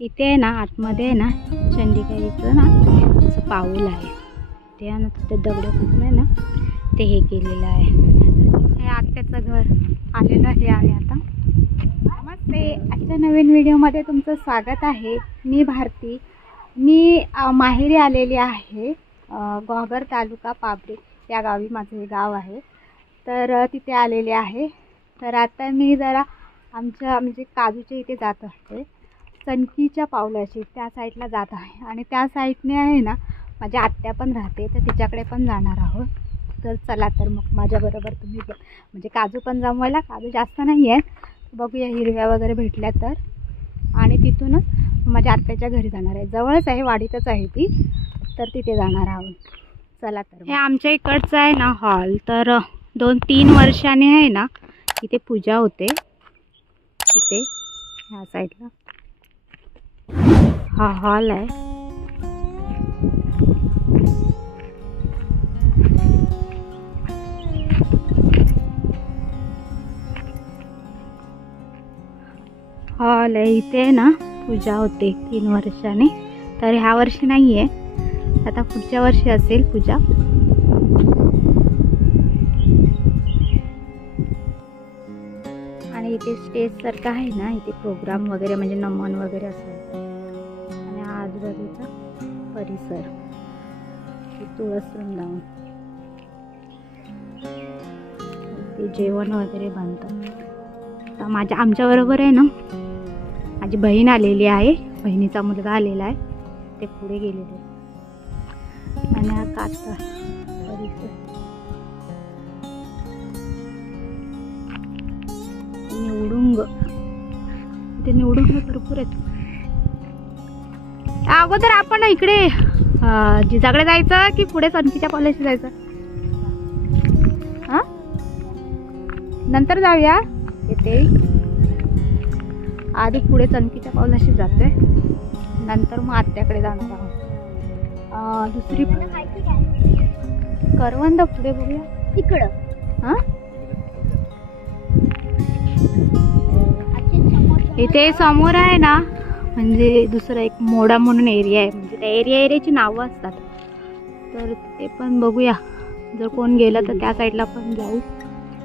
इथे आहे ना, आतमध्ये आहे ना, चंडिकाईचं ना असं पाऊल आहे. ते ना ते दगडापासून आहे ना ते हे केलेलं आहे. हे आत्याचं घर आलेलं आहे. आणि आता नमस्ते, आजच्या नवीन व्हिडिओमध्ये तुमचं स्वागत आहे. मी भारती. मी माहेरी आलेली आहे. गोहगर तालुका पाबरे या गावी माझं हे गाव आहे. तर तिथे आलेले आहे. तर आता मी जरा आमच्या म्हणजे काजूच्या इथे जात आहे. सनकीच्या पावलाशी त्या साईडला जात आहे. आणि त्या साईडने आहे ना माझी आत्या पण राहते, तर तिच्याकडे पण जाणार आहोत. तर चला, तर मग माझ्याबरोबर तुम्ही म्हणजे काजू पण जमवायला. काजू जास्त नाही आहे, बघूया हिरव्या वगैरे भेटल्या तर. आणि तिथूनच माझ्या आत्याच्या घरी जाणार आहे. जवळच आहे, वाडीतच आहे ती. तर तिथे जाणार आहोत. चला, तर हे आमच्या इकडचं आहे ना हॉल. तर 2-3 वर्षाने आहे ना इथे पूजा होते. इथे ह्या साईडला हा हॉल आहे. हॉल आहे. इथे ना पूजा होते 3 वर्षाने. तर ह्या वर्षी नाही आहे, आता पुढच्या वर्षी असेल पूजा. आणि इथे स्टेज सारखं आहे ना, इथे प्रोग्राम वगैरे म्हणजे नमन वगैरे असं. आणि आजूबाजूचा परिसर, तुळस वृंदावन, ते जेवण वगैरे बनतं. तर आमच्याबरोबर आहे ना माझी बहीण आलेली आहे. बहिणीचा मुलगा आलेला आहे, ते पुढे गेलेले. आणि हा काचा परिसर, निवडुंग, ते निवडुंग भरपूर आहेत. अगोदर आपण इकडे जिजाकडे जायचं की पुढे सनकीच्या कॉलेजला जायचं? हा, नंतर जाऊया. येते आधी पुढे सनकीच्या पावलाशी जाते, नंतर मग आत्याकडे जाणार आहोत. दुसरी करवंद पुढे बघूया तिकडं. हा, इथे समोर आहे ना म्हणजे दुसरं एक मोडा म्हणून एरिया आहे. म्हणजे त्या एरियाची नावं असतात. तर ते पण बघूया. जर कोण गेलं तर त्या साईडला पण जाऊ.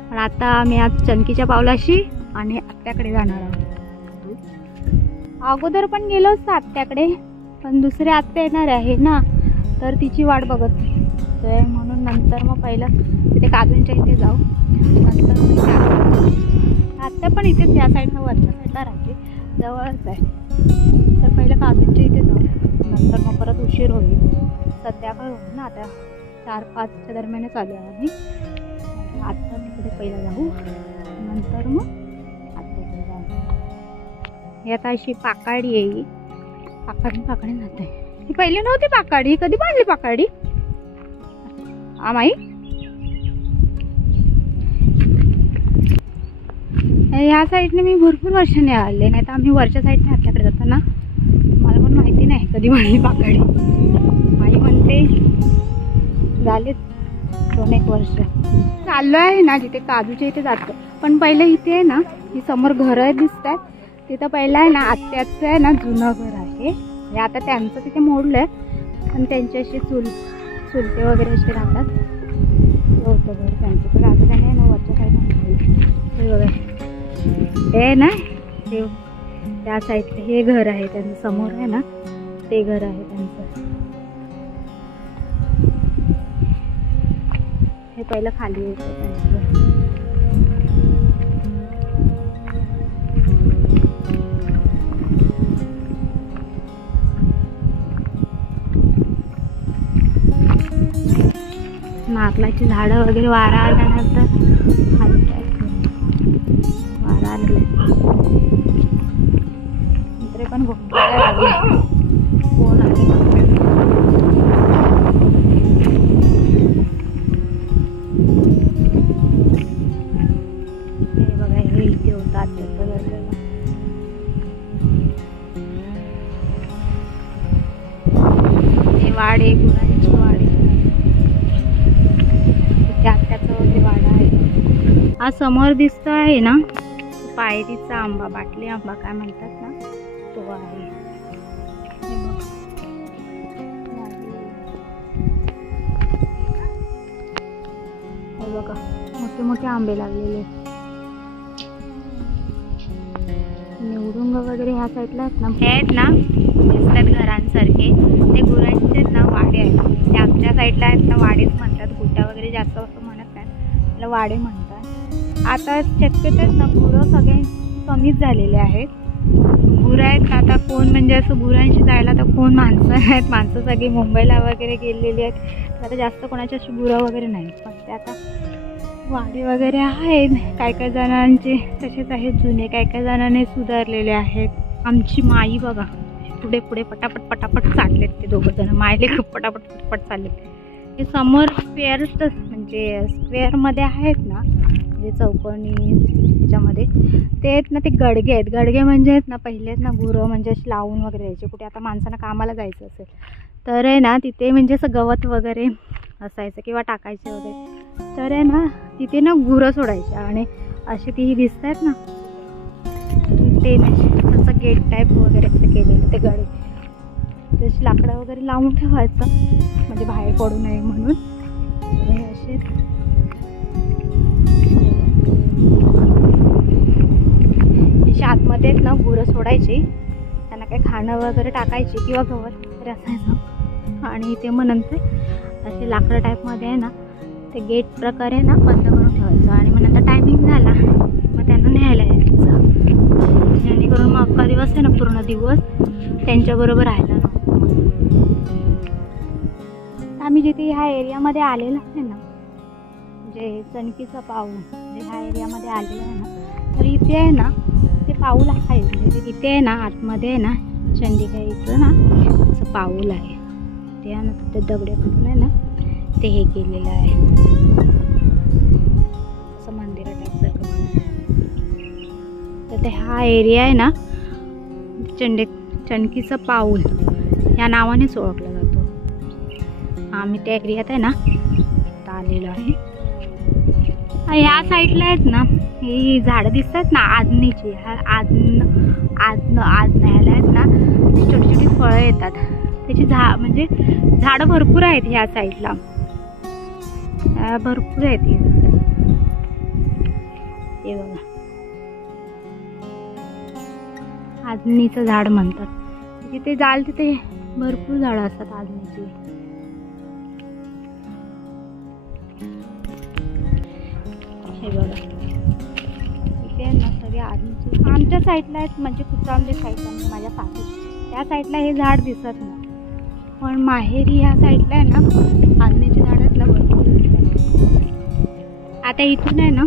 पण आता आम्ही आज चनकीच्या पावलाशी आणि आत्याकडे जाणार आहोत. अगोदर पण गेलो असतो आत्याकडे, पण दुसरी आत्या येणार आहे ना, तर तिची वाट बघत आहे. म्हणून नंतर मग पहिलं तिथे काजूंच्या इथे जाऊ. नंतर आत्या पण इथेच या साईडला वरच्या साईडला राहते, जवळच आहे. तर पहिलं काजूंच्या इथे जाऊ, नंतर मग परत उशीर होईल. संध्याकाळ होईल ना, आता 4-5च्या दरम्यान चालू आहे आम्ही. आत्ता तिकडे पहिला जाऊ, नंतर मग आत्याकडे जाऊ. ही आता अशी पाकाडी आहे. पाकाडी जाते. ही पहिली नव्हती पाकाडी. कधी बांधली पाकाडी? माई ह्या साईडने मी भरपूर वर्षाने आले. नाही तर आम्ही वरच्या साईडने आत्याकडे जातो ना. मला पण माहिती नाही कधी बांधली पाकाडी. माई म्हणते झाले 2-1 वर्ष. चाललो आहे ना जिथे काजूच्या इथे जातो. पण पहिले इथे आहे ना, ही समोर घरं दिसतात. तिथं पहिलं आहे ना आत्याचं आहे ना जुनं घर आहे. हे आता त्यांचं तिथे मोडलंय, पण त्यांची अशी चुलते वगैरे असे राहतात. होतं घर त्यांचं. तर आता त्याने ना वरच्या साईडला बघा, हे ना ते त्या साईडला हे घर आहे त्यांचं. समोर आहे ना ते घर आहे त्यांचं. हे पहिलं खाली होतं त्यांचं. नारळाची झाडं वगैरे वारा आल्यानंतर हलतात. वारा आलेला इकडे पण भोकायला लागले. कोण आले? हे बघा, हे इथे होतात. हे वाडे, गुरांची वाडे. हा समोर दिसतो आहे ना पायरीचा आंबा, बाटली आंबा काय म्हणतात ना, तो आहे. बघा मोठे मोठे आंबे लागलेले. निवडुंग वगैरे ह्या साईडला आहेत ना, हे आहेत ना दिसतात घरांसारखे, ते गुरांचे आहेत ना वाडे आहेत. ते आमच्या साईडला आहेत ना वाडेच म्हणतात, गुटा वगैरे जास्त असं म्हणत नाही, त्याला वाडे म्हणतात. आता शक्यतो आहेत ना गुरं सगळे कमीच झालेले आहेत. गुरं आहेत ना आता कोण म्हणजे असं गुरांशी जायला तर कोण माणसं आहेत, माणसं सगळी मुंबईला वगैरे गेलेली आहेत. तर आता जास्त कोणाची अशी गुरं वगैरे नाही, पण ते आता वाडे वगैरे आहेत. काय जणांचे तसेच आहेत जुने, काय जणांनी सुधारलेले आहेत. आमची माई बघा पुढे पुढे पटापट पटापट चाललेत ते दोघं जण, मायले खूप पटापट पटापट चाललेत. हे समोर स्क्वेअर म्हणजे स्क्वेअरमध्ये आहेत ना, म्हणजे चौकोनी ह्याच्यामध्ये ते आहेत ना, ते गडगे आहेत. गडगे म्हणजे आहेत ना पहिले आहेत ना गुरं म्हणजे अशी लावून वगैरे यायचे. कुठे आता माणसांना कामाला जायचं असेल तर आहे ना तिथे म्हणजे असं गवत वगैरे असायचं किंवा टाकायचे वगैरे, तर आहे ना तिथे ना गुरं सोडायचे. आणि असे ती दिसत आहेत ना ते असं गेट टाईप वगैरे असं केलेलं ते गडे, जशी लाकडं वगैरे लावून ठेवायचं म्हणजे बाहेर पडू नये म्हणून. हे असे आतमध्ये ना गुरं सोडायची, त्यांना काही खाणं वगैरे टाकायची किंवा गवत वगैरे असायचं. आणि इथे मग नंतर असे लाकडं टाईपमध्ये आहे ना ते गेट प्रकारे ना बंद करून ठेवायचं. आणि मग नंतर टायमिंग झाला मग त्यांना न्यायला यायचं, जेणेकरून मग अख्खा दिवस आहे ना पूर्ण दिवस त्यांच्याबरोबर राहायला नको. आम्ही जिथे ह्या एरियामध्ये आलेलो आहे ना, म्हणजे चणकीचा पाऊल म्हणजे ह्या एरियामध्ये आलेलं आहे ना, तर इथे आहे ना ते पाऊल आहे. म्हणजे इथे आहे ना आतमध्ये आहे ना चंडिकाईचं ना असं पाऊल आहे. ते आहे ना ते दगडापासून आहे ना ते हे केलेलं आहे, असं मंदिरा टाईपसारखं. तर ते हा एरिया आहे ना चणकीचं पाऊल या नावानेच ओळखला जातो. आम्ही त्या एरियात आहे ना आलेलो आहे. ह्या साईडला आहेत ना ही झाडं दिसतात ना आजनीची, आजनं ह्याला आहेत ना छोटी छोटी फळं येतात त्याची म्हणजे झाडं भरपूर आहेत ह्या साईडला, भरपूर आहेत. हे बघा आजनीचं झाड म्हणतात. जिथे जाल तिथे भरपूर झाडं असतात आजनीची. हे बघा इथे ना सगळे आजनीचे आमच्या साईडला आहेत, म्हणजे कुचांबे साईडला म्हणजे माझ्या सासू त्या साईडला हे झाड दिसत नाही, पण माहेरी ह्या साईडला आहे ना आजनीचे झाड आहेत ना भरपूर दिसतात. आता इथून आहे ना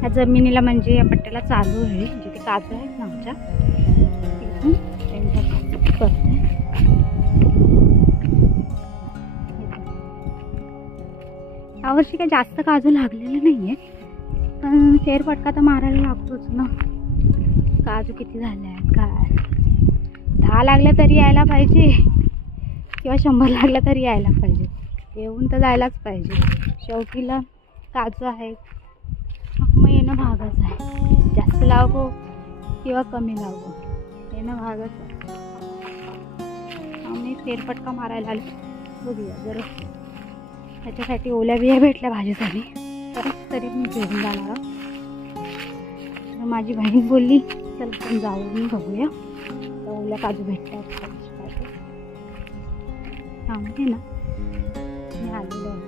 ह्या जमिनीला म्हणजे या पट्ट्याला चालू आहे, जिथे काजू आहेत ना आमच्या तिथून त्यांच्या करते. यावर्षी काही जास्त काजू लागलेलं नाही आहे, पण फेरफटका तर मारायला लागतोच ना. काजू किती झाले आहेत काय, 10 लागले तरी यायला पाहिजे किंवा 100 लागलं तरी यायला पाहिजे, येऊन तर जायलाच पाहिजे. शेवटीला काजू आहे मग येणं भागच आहे. जास्त लावो किंवा कमी लावो येणं भागच आहे. आम्ही फेरफटका मारायला आलो, बघूया जर त्याच्यासाठी ओल्या बिया भेटल्या भाजीसाठी तरच तरी मी घेऊन जाणार. माझी बहीण बोलली चल पण जाऊन बघूया ओल्या काजू भेटतात. थांबते ना मी आलेलो आहे.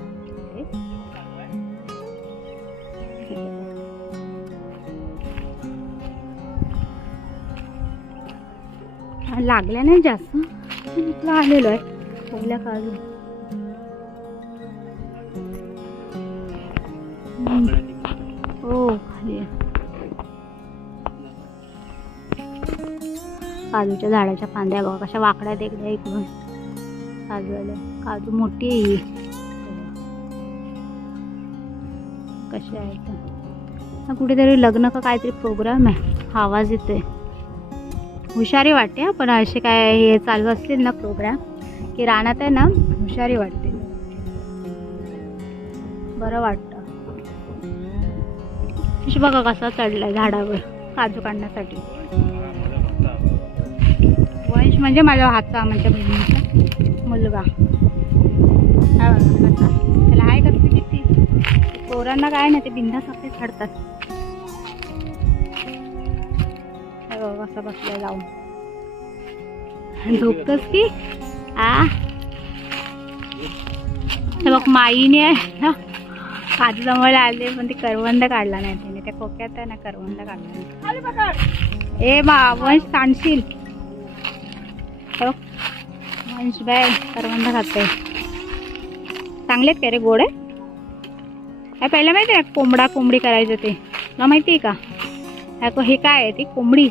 लागल्या नाही जास्त, इथलं आलेलो आहे ओल्या काजू. हो खाली काजूच्या झाडाच्या फांद्या बघा कशा वाकड्या एकदा इकडून काजू आले. काजू मोठी आहे कशी आहे. कुठेतरी लग्न का काहीतरी प्रोग्राम आहे, आवाज येतोय. हुशारी वाटते पण असे काय हे चालू असतील ना प्रोग्राम की रानात आहे ना हुशारी वाटते, बरं वाटतं. बघा कसा चढलाय झाडावर काजू काढण्यासाठी. वय वंश म्हणजे माझ्या हातचा माझ्या बहिणीचा मुलगा. काय बघा कसा त्याला आहे कसली भीती. पोरांना काय नाही ते बिंदास आपले छाडतात. कसा बसलाय जाऊन झोपतोस की बघ. माईने आहे काजू जमवायला आले पण ते करवंद काढला नाही त्याने. त्या कोक्यात आहे ना करवंद काढला नाही. ए वंश सांडशील. वंश बाय करवंद खाते. चांगलेत का रे गोड आहे. काय पहिला माहिती आहे कोंबडा कोंबडी करायचं ते तुला माहिती आहे का. हे काय आहे ती कोंबडी.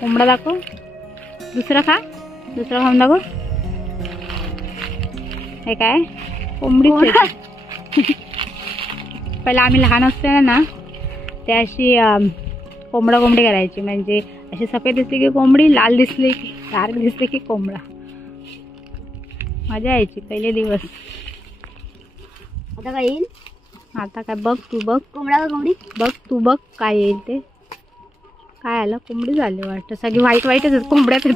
कोंबडा दाखव. दुसरं खा. दुसरं खाऊन दाखव. हे काय कोंबडी. पहिला आम्ही लहान असताना ना ते अशी कोंबडा कोंबडी करायची. म्हणजे अशी सफेद दिसली की कोंबडी, लाल दिसली की डार्क दिसली की कोंबडा. मजा यायची पहिले दिवस. आता काय येईल. आता काय बघ तू बघ. कोंबडा का कोंबडी बघ तू बघ काय येईल ते. काय आलं कोंबडी झाली वाटतं. सगळी वाईट वाईटच आहेत कोंबड्यात.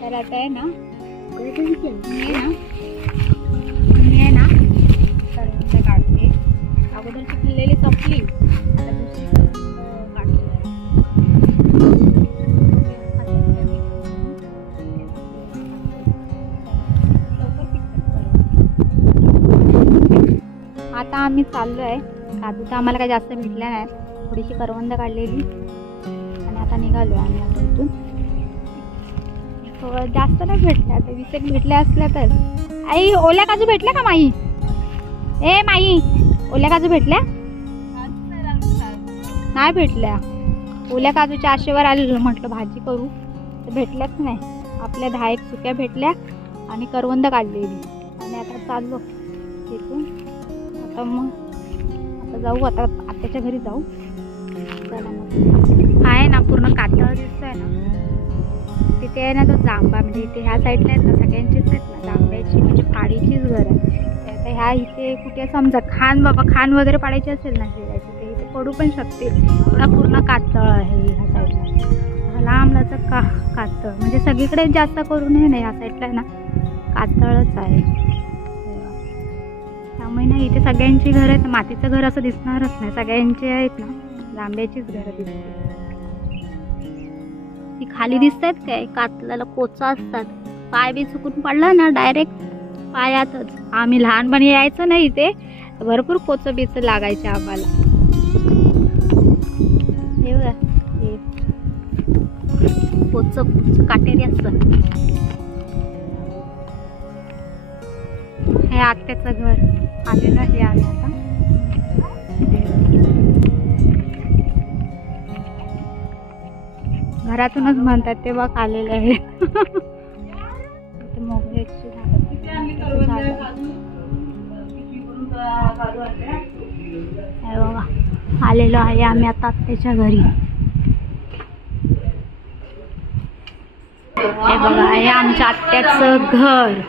तर आता आहे ना मी ना करवंद काढते. अगोदरची खाल्लेली संपली. आता दुसरी काढते. आता आम्ही चाललो आहे. काजू तर आम्हाला काही जास्त भेटल्या नाही. थोडीशी करवंद काढलेली आणि आता निघालो आहे आम्ही आता इथून. जास्त नाही भेटल्या. आता 20 एक भेटल्या असल्या तर. आई ओल्या काजू भेटल्या का माई. ए माई ओल्या काजू भेटल्या नाही. भेटल्या ओल्या काजूच्या आशेवर आलेलो म्हटलं भाजी करू तर भेटल्याच नाही. आपल्या 10 एक सुक्या भेटल्या आणि करवंद काढलेली. आणि आता चाललो तिथून. आता मग आता जाऊ. आता आत्याच्या घरी जाऊ. चला मग. आहे ना पूर्ण कातळ दिसतंय ना तिथे आहे ना तो जांभा. म्हणजे इथे ह्या साईडला आहेत ना सगळ्यांचीच आहेत ना जांभ्याची म्हणजे पाडीचीच घर आहे. आता ह्या इथे कुठे समजा खान बाबा खान वगैरे पाडायची असेल ना शेळ्याची ते इथे पडू पण शकते. एवढा पूर्ण कातळ आहे ह्या साईडला. लांबलाच कातळ म्हणजे सगळीकडे जास्त करून आहे ना ह्या साईडला ना कातळच आहे. त्यामुळे ना इथे सगळ्यांची घर आहेत. मातीचं घर असं दिसणारच नाही. सगळ्यांचे आहेत ना जांभ्याचीच घरं दिसतात. ती खाली दिसत आहेत काय कातळाला कोचा असतात. पाय बी चुकून पडला ना डायरेक्ट पायातच. आम्ही लहानपणी यायचो ना इथे भरपूर कोच बीच लागायचे आम्हाला. हे बघा हे कोच काटेरी असतात. हे आत्याचं घर आलेलं आहे आम्ही आता. घरातूनच म्हणतात ते बघ आलेले आहे. मोगऱ्याची बघा आलेलो आहे आम्ही आता आत्याच्या घरी. हे बघा हे आमच्या आत्याचं घर.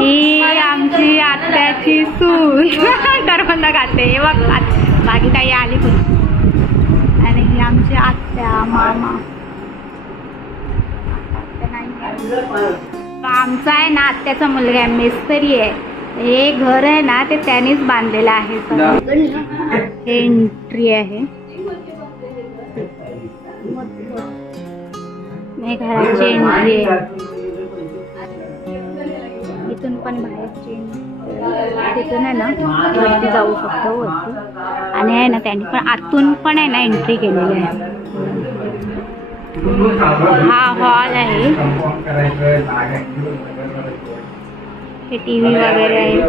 ही आमची आत्याची सून करवंद खाते. हे बघ बाकी काही आली पण. आणि ही आमची आत्या मामा. आमचा आहे ना आत्याचा मुलगा आहे मिस्त्री आहे. हे घर आहे ना ते त्यानेच बांधलेलं आहे सगळं. हे एंट्री आहे. हे घराची एंट्री आहे. इथून पण बाहेरची तिथून आहे ना वरती जाऊ शकतो वरती. आणि आहे ना त्यांनी पण आतून पण आहे ना एंट्री केलेली आहे. हा हॉल आहे. हे टीव्ही वगैरे आहे.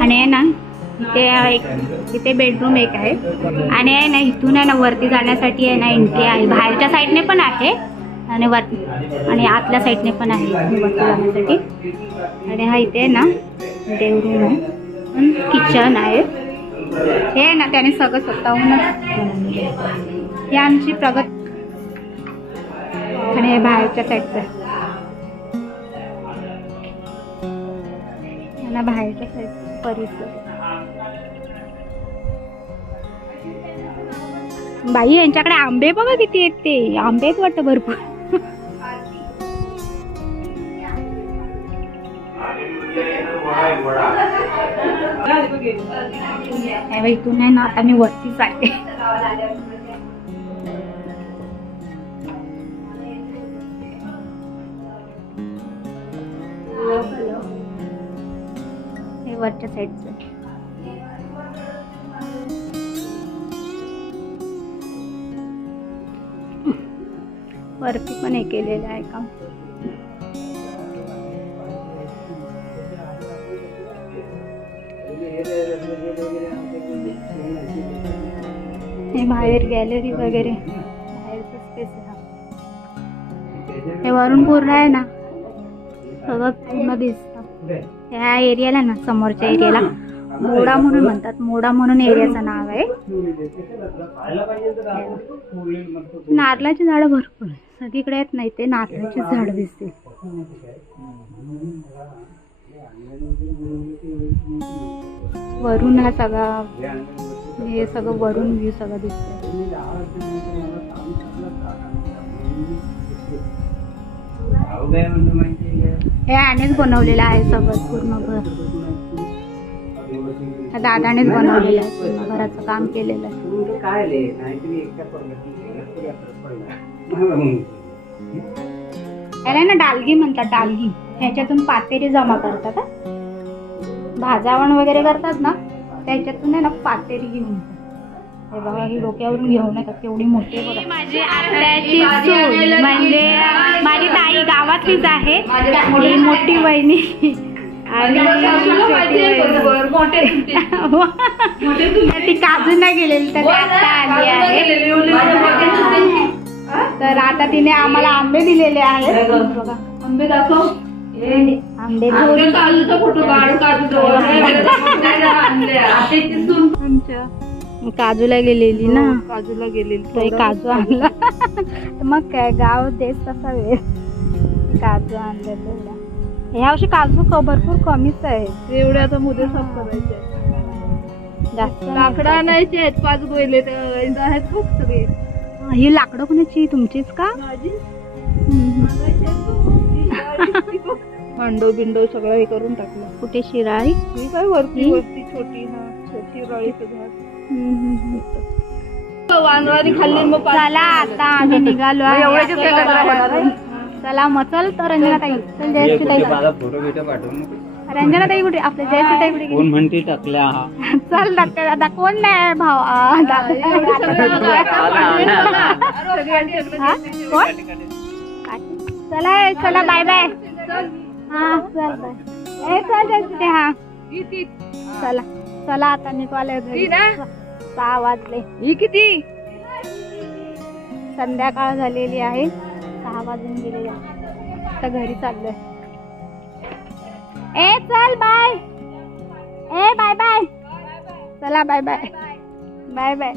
आणि आहे ना इथे बेडरूम एक आहे. आणि आहे ना इथून आहे ना वरती जाण्यासाठी आहे ना एंट्री आहे. बाहेरच्या साईडने पण आहे आणि वरती आणि आतल्या साईडने पण आहे वरती जाण्यासाठी. आणि हा इथे ना देवरूम आहे. किचन आहे. हे ना त्याने सगळं स्वतःहूनच ही आमची प्रगत आणि हे बाहेरच्या साईडचं यांना बाहेरच्या साईडचा परिसर. बाई यांच्याकडे आंबे बघा किती आहेत, ते आंबे आहेत वाटतं भरपूर. इथून आहे ना आता मी वरती जाते. हे वरच्या साईडचं वरती पण हे केलेलं आहे काम. हे बाहेर गॅलरी वगैरे बाहेरचं स्पेस आहे. हे वरून पूर्ण आहे ना सगळं पूर्ण दिसतं. ह्या एरियाला ना समोरच्या एरियाला मोडा म्हणून म्हणतात. मोडा म्हणून एरियाचं नाव आहे. नारळाची झाडं भरपूर सगळीकडे आहेत. नाही ते नारळाची झाडं दिसतील. वरून हा सगळा हे सगळं वरून व्ह्यू सगळं दिसतंय. हे आनेच बनवलेलं आहे सगळं पूर्ण घर. दादानेच बनवलेलं आहे. पूर्ण घराचं काम केलेलं आहे. याला ना डालगी म्हणतात. डालगी ह्याच्यातून पातेरी जमा करतात. भाजावण वगैरे करतात ना त्याच्यातून आहे ना पातेरी घेऊन. हे बघा ही डोक्यावरून घेऊन येतात केवढी मोठी. बघा माझी आत्याची सून म्हणजे माझी ताई गावातलीच आहे. ही मोठी वहिनी आणि ती काजू नाही गेलेली तर आत्ता आली आहे. तर आता तिने आम्हाला आंबे दिलेले आहेत. बघा आंबे दाखव. आंबे काजूला गेलेली ना. काजूला गेलेली काजू आणला. मग काय गाव देश तसा वेळ काजू आणलेलं. ह्या वर्षी काजू भरपूर कमीच आहे. एवढे आता मुदे साफ करायचे. जास्त लाकडं आणायचे आहेत. 5 गोयले आहेत खूप सगळे. ही लाकडं कोणाची तुमचीच का? भांडव बिंडव सगळं हे करून टाकलं. कुठे शिराळी? ही काय वरती वरती छोटी ना शिराळीचं झाड. वानराने खाल्ली. मग चला आता आम्ही निघालो. चला मग चल तर रंजनाताई. चल जयश्रीताई. रंजनाताई कुठे? आपल्या जयश्रीताई कुठे? कोण म्हणते टाकल्या? चल दादा कोण नाही भाऊ. चला चला बाय बाय. हा चल बाय. चल जयश्री. हा चला चला आता निघाले. 6 वाजले. ही किती संध्याकाळ झालेली आहे. 6 वाजून गेले. आता घरी चाललोय. ए चल बाय. ए बाय बाय. चला बाय बाय. Bye bye.